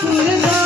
Put it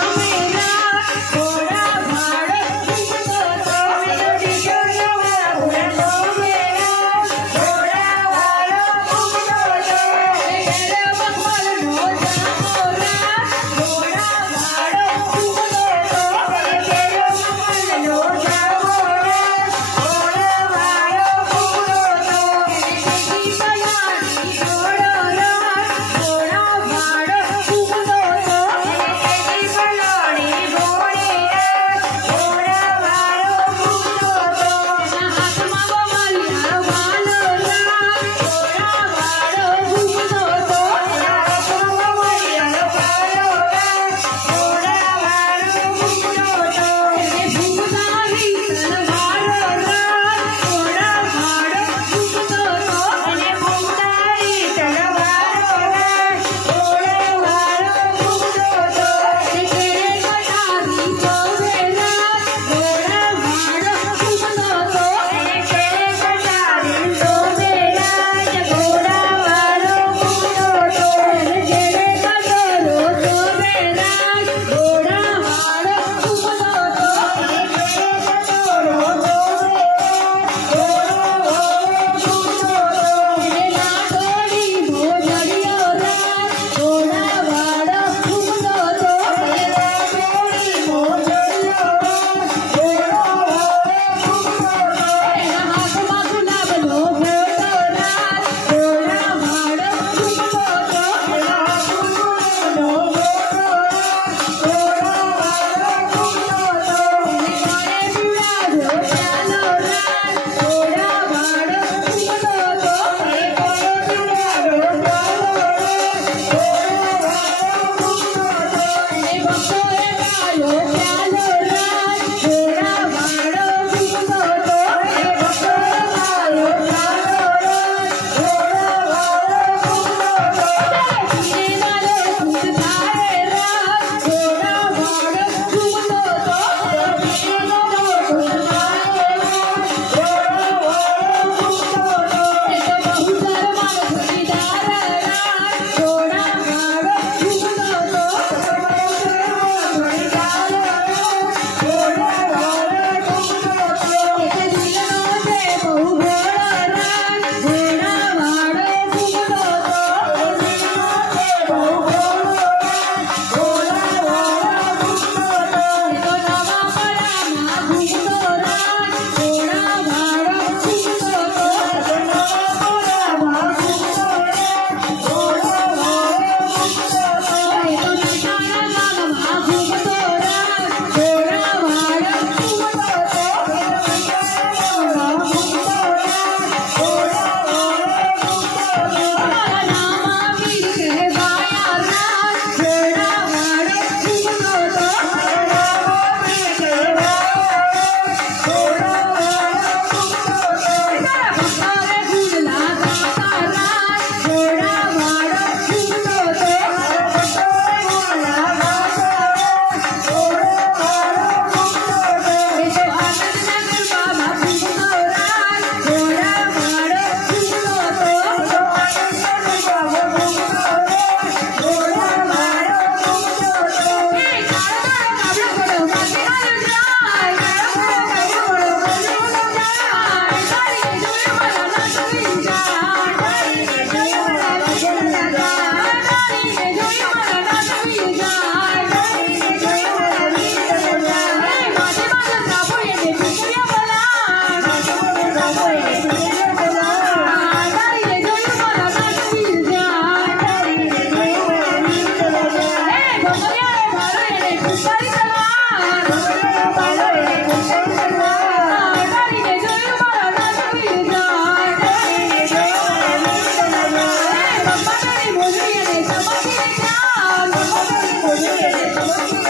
તમારી મોજડી અને તમારી ચાલ તમારી મોજડી અને તમારી